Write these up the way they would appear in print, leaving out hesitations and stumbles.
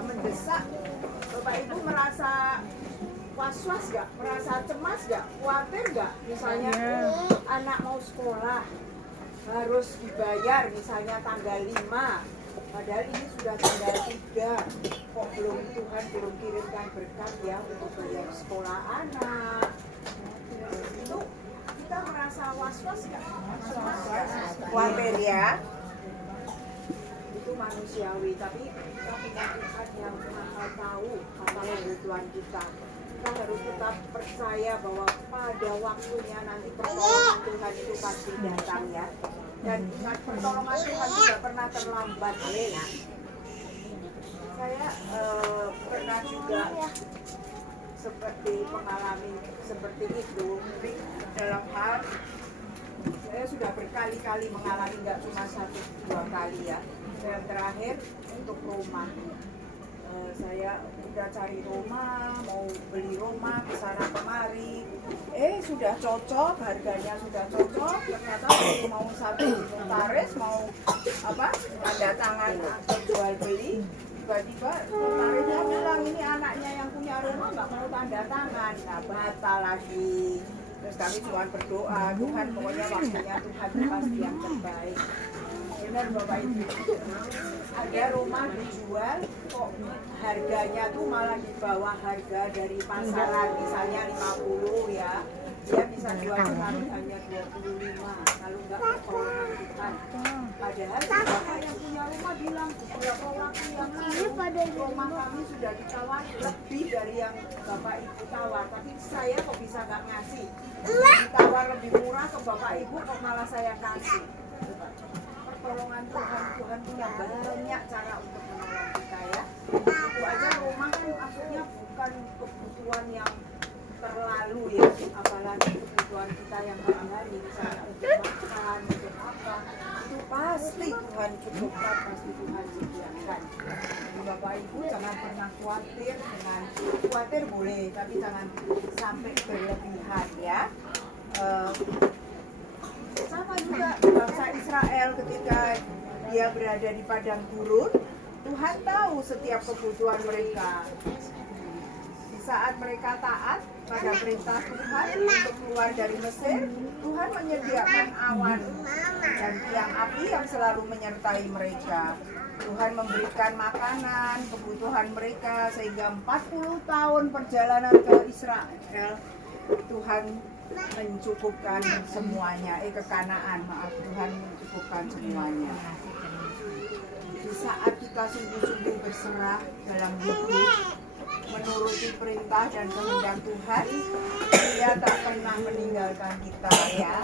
sudah mendesak, Bapak Ibu merasa was-was nggak? Merasa cemas nggak? Khawatir nggak? Misalnya anak mau sekolah harus dibayar misalnya tanggal 5, padahal ini sudah tanggal 3, kok Tuhan belum kirimkan berkat ya untuk bayar sekolah anak. Itu kita merasa was-was nggak? Khawatir ya? Itu manusiawi, tapi kita punya Tuhan yang Maha tahu apa kebutuhan kita. Kita harus tetap percaya bahwa pada waktunya nanti pertolongan Tuhan itu pasti datang ya. Dan ingat, pertolongan Tuhan tidak pernah terlambat ya. Saya pernah juga seperti mengalami seperti itu dalam hal saya sudah berkali-kali mengalami, nggak cuma 1-2 kali ya. Yang terakhir untuk rumah, saya udah cari rumah, mau beli rumah kesana kemari, sudah cocok, harganya sudah cocok, ternyata mau satu notaris, mau apa, tanda tangan jual beli, tiba-tiba notarisnya bilang ini anaknya yang punya rumah nggak mau tanda tangan, nah batal lagi. Terus kami cuma berdoa, Tuhan pokoknya waktunya Tuhan pasti yang terbaik. Benar Bapak Ibu, ada rumah dijual kok harganya tuh malah di bawah harga dari pasaran, misalnya 50 ya, dia bisa jual sekarang hanya 25, kalau nggak pertolongan Tuhan. Padahal bapak yang punya rumah bilang beberapa waktu yang lalu rumah kami sudah ditawar lebih dari yang Bapak Ibu tawar, tapi saya kok bisa nggak ngasih, ditawar lebih murah ke Bapak Ibu kok malah saya kasih. Pertolongan Tuhan, Tuhan punya banyak cara untuk menolong kita ya. Itu aja rumah kan maksudnya bukan kebutuhan yang terlalu ya, apalagi kebutuhan kita yang hari-hari, misalnya untuk makan, untuk apa, itu pasti Tuhan cukupkan, pasti Tuhan sediakan. Jadi Bapak Ibu jangan pernah khawatir, dengan khawatir boleh, tapi jangan sampai berlebihan ya. Sama juga bangsa Israel ketika dia berada di padang gurun, Tuhan tahu setiap kebutuhan mereka. Di saat mereka taat pada perintah Tuhan untuk keluar dari Mesir, Tuhan menyediakan awan dan tiang api yang selalu menyertai mereka. Tuhan memberikan makanan, kebutuhan mereka, sehingga 40 tahun perjalanan ke Israel, Tuhan mencukupkan semuanya, ke Kanaan, maaf, Tuhan mencukupkan semuanya. Di saat kita sungguh-sungguh berserah dalam hidup, menuruti perintah dan kehendak Tuhan, Dia tak pernah meninggalkan kita ya.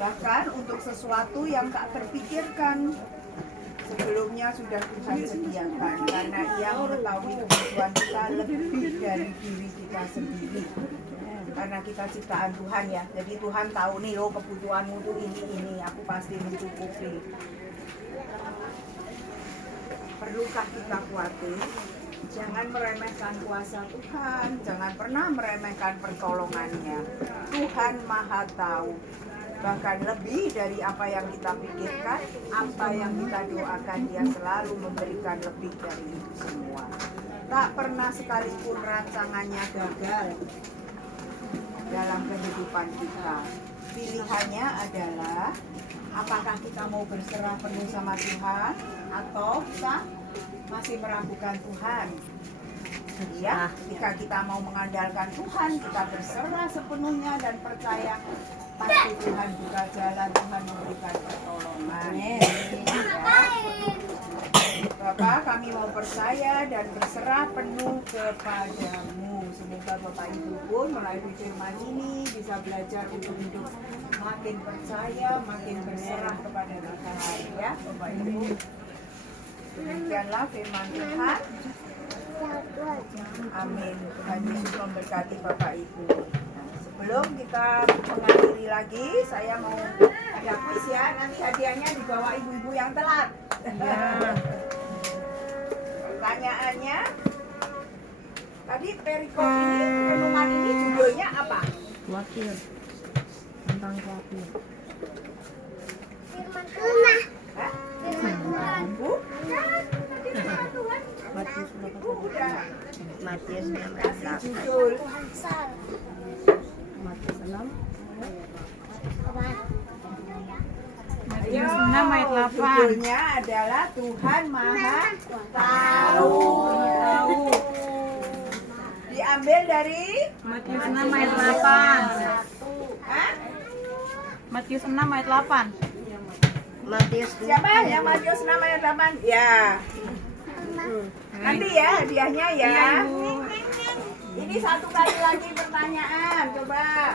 Bahkan untuk sesuatu yang tak terpikirkan sebelumnya sudah Tuhan sediakan, karena Ia mengetahui kebutuhan kita lebih dari diri kita sendiri. Karena kita ciptaan Tuhan ya, jadi Tuhan tahu nih loh kebutuhanmu tuh ini, aku pasti mencukupi. Perlukah kita khawatir? Jangan meremehkan kuasa Tuhan, jangan pernah meremehkan pertolongannya. Tuhan Maha tahu, bahkan lebih dari apa yang kita pikirkan, apa yang kita doakan, Dia selalu memberikan lebih dari itu semua. Tak pernah sekalipun rancangannya gagal dalam kehidupan kita. Pilihannya adalah apakah kita mau berserah penuh sama Tuhan atau kita masih meragukan Tuhan. Ya, jika kita mau mengandalkan Tuhan, kita berserah sepenuhnya dan percaya pasti Tuhan buka jalan, Tuhan memberikan pertolongan. Ya. Bapak, kami mau percaya dan berserah penuh kepadamu. Semoga Bapak Ibu pun melalui firman ini bisa belajar untuk hidup makin percaya, makin berserah kepada Tuhan ya Bapak Ibu. Demikianlah firman Tuhan. Amin. Tuhan Yesus memberkati Bapak Ibu. Sebelum kita mengakhiri lagi, saya mau ada kuis ya. Nanti hadiahnya dibawa ibu-ibu yang telat. Ya. Pertanyaannya, tadi perikop ini, renungan ini judulnya apa? Khawatir. Tentang khawatir. Firman Tuhan. Firman Tuhan. Bu? Tadi firman Tuhan. Udah. Matius 6 ayat Kasih 8. judul. Matius 6. Ayo, Matius 6 ayat 8. judulnya adalah Tuhan Maha Tahu. Diambil dari Matius 6 ayat 8. Hah? Matius 6 ayat 8. Matius Siapa yang Matius 6 ayat 8? Ya. Nanti ya hadiahnya ya. Iya, Ibu. Ini satu kali lagi pertanyaan. Coba.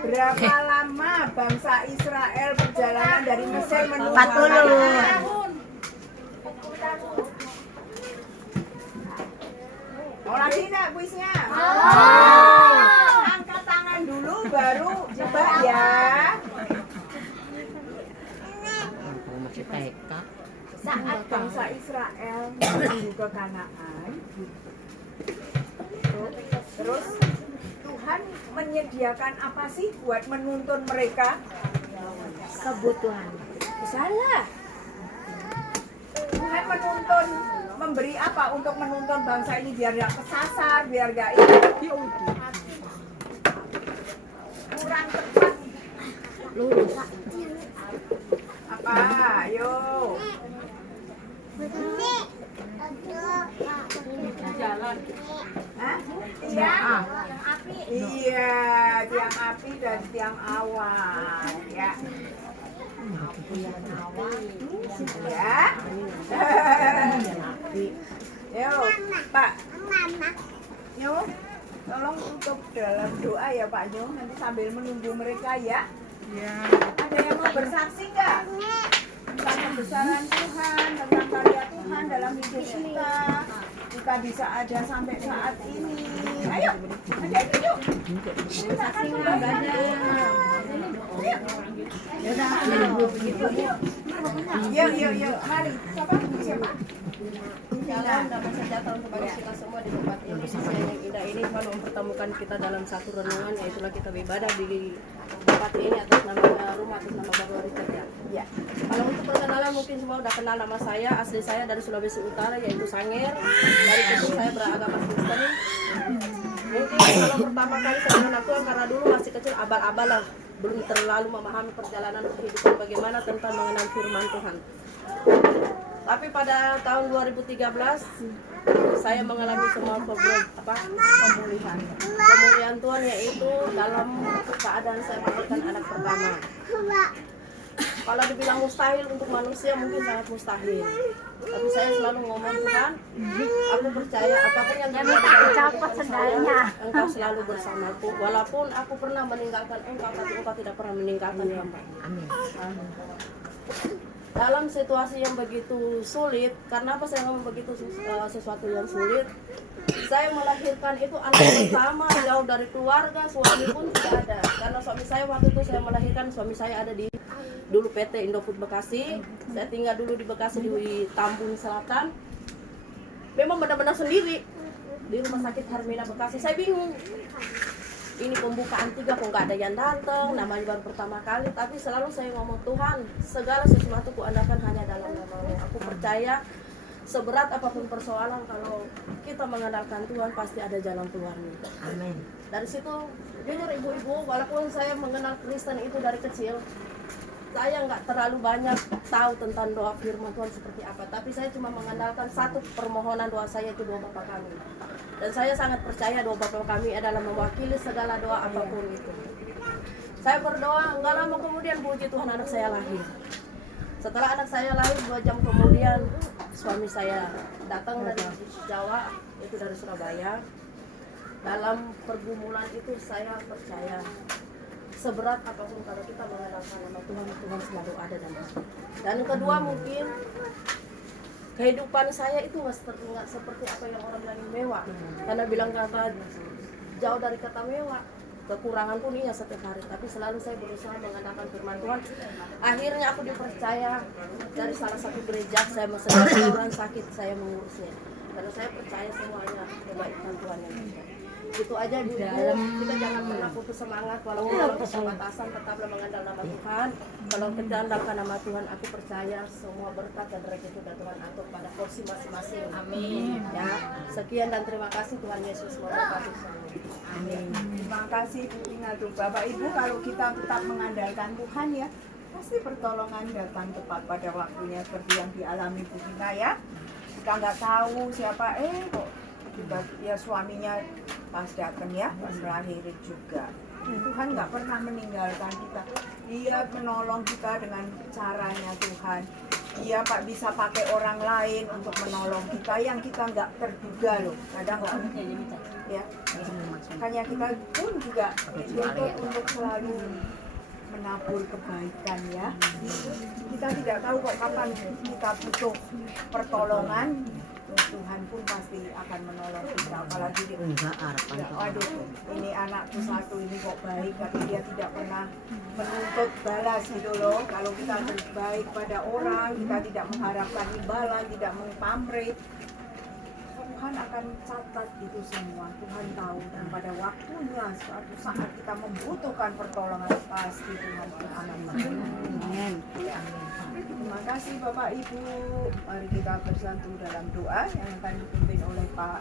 Berapa lama bangsa Israel perjalanan dari Mesir menuju 40. Mau lagi enggak kuisnya? Angkat tangan dulu baru coba ya. Masih TK. Saat bangsa Israel menuju ke Kanaan, terus Tuhan menyediakan apa sih buat menuntun mereka? Kebutuhan. Salah. Tuhan menuntun, memberi apa untuk menuntun bangsa ini biar gak kesasar, biar gak ini. Kurang tepat. Lurus. Apa? Ayo. Hah? Iya. Iya, tiang api dan tiang awan, ya. Ya. Yo, Pak. Yo, tolong tutup dalam doa ya Pak Yo. Nanti sambil menunggu mereka ya. Ya. Ada yang mau bersaksi nggak? Tentang kebesaran Tuhan, tentang karya Tuhan dalam hidup kita. Kita bisa ada sampai saat ini. Ayo, ada yuk. Silakan membacanya. Yuk. Mari. Siapa? Shalom, damai sejahtera untuk bagi kita semua di tempat ini. Siang yang indah ini Tuhan mempertemukan kita dalam satu renungan, yaitulah kita beribadah di tempat ini atas nama rumah atas nama Bapak Richard ya. Ya. Kalau untuk perkenalan mungkin semua udah kenal nama saya. Asli saya dari Sulawesi Utara yaitu Sanger. Dari kecil saya beragama Kristen. Mungkin kalau pertama kali saya mengenal Tuhan karena dulu masih kecil abal-abal lah, belum terlalu memahami perjalanan kehidupan bagaimana tentang mengenal firman Tuhan. Tapi pada tahun 2013 saya mengalami semua pemulihan Tuhan, yaitu dalam keadaan saya melahirkan anak pertama. Kalau dibilang mustahil untuk manusia mungkin sangat mustahil. Tapi saya selalu ngomong Tuhan, aku percaya apapun yang terjadi dalam saya, Engkau selalu bersamaku. Walaupun aku pernah meninggalkan Engkau, tapi Engkau tidak pernah meninggalkan hamba. Amin. Dalam situasi yang begitu sulit, karena apa saya ngomong begitu sesuatu yang sulit? Saya melahirkan itu anak pertama jauh dari keluarga, suami pun tidak ada. Karena suami saya waktu itu saya melahirkan, suami saya ada di dulu PT Indofood Bekasi. Saya tinggal dulu di Bekasi di Tambun Selatan. Memang benar-benar sendiri di Rumah Sakit Hermina Bekasi. Saya bingung. Ini pembukaan 3 kok nggak ada yang datang, namanya baru pertama kali. Tapi selalu saya ngomong, Tuhan, segala sesuatu kuandalkan hanya dalam nama-Mu. Aku percaya seberat apapun persoalan, kalau kita mengandalkan Tuhan pasti ada jalan keluarnya. Amin. Dari situ, jujur ibu-ibu, walaupun saya mengenal Kristen itu dari kecil, saya nggak terlalu banyak tahu tentang doa firman Tuhan seperti apa. Tapi saya cuma mengandalkan satu permohonan doa saya, itu doa Bapa kami. Dan saya sangat percaya doa Bapa kami adalah mewakili segala doa apapun itu. Saya berdoa, nggak lama kemudian puji Tuhan anak saya lahir. Setelah anak saya lahir 2 jam kemudian suami saya datang dari Jawa, itu dari Surabaya. Dalam pergumulan itu saya percaya seberat apapun kalau kita mengandalkan nama Tuhan, Tuhan selalu ada dan bersama. Dan kedua mungkin kehidupan saya itu nggak seperti apa yang orang bilang mewah. Karena bilang kata jauh dari kata mewah, kekurangan pun iya setiap hari. Tapi selalu saya berusaha mengandalkan firman Tuhan. Akhirnya aku dipercaya dari salah satu gereja, saya sedang orang sakit, saya mengurusnya. Karena saya percaya semuanya kebaikan Tuhan yang ada. Itu aja ibu-ibu, kita jangan pernah putus semangat walaupun dalam keterbatasan, tetaplah mengandalkan nama Tuhan. Kalau kita andalkan nama Tuhan, aku percaya semua berkat dan rezeki sudah Tuhan atur pada porsi masing-masing. Amin. Ya, sekian dan terima kasih, Tuhan Yesus memberkati semua. Amin. Terima kasih Bu Ina tuh. Bapak Ibu, kalau kita tetap mengandalkan Tuhan ya, pasti pertolongan datang tepat pada waktunya seperti yang dialami Bu Ina ya. Kita nggak tahu siapa, kok tiba ya suaminya pas datang ya, pas lahirin juga. Tuhan nggak pernah meninggalkan kita. Dia menolong kita dengan caranya Tuhan. Dia Pak bisa pakai orang lain untuk menolong kita yang kita nggak terduga loh. Kadang ya. Makanya kita pun juga dituntut untuk selalu menabur kebaikan ya. Kita tidak tahu kok kapan kita butuh pertolongan. Tuhan pun pasti akan menolong kita. Apalagi Enggak, harapan ya, tuh. waduh, ini anakku satu ini kok baik, tapi dia tidak pernah menuntut balas gitu loh. Kalau kita berbaik pada orang, kita tidak mengharapkan imbalan, tidak mengpamrih, Tuhan akan catat itu semua. Tuhan tahu dan pada waktunya suatu saat kita membutuhkan pertolongan pasti Tuhan akan menolong. Terima kasih Bapak Ibu. Mari kita bersatu dalam doa yang akan dipimpin oleh Pak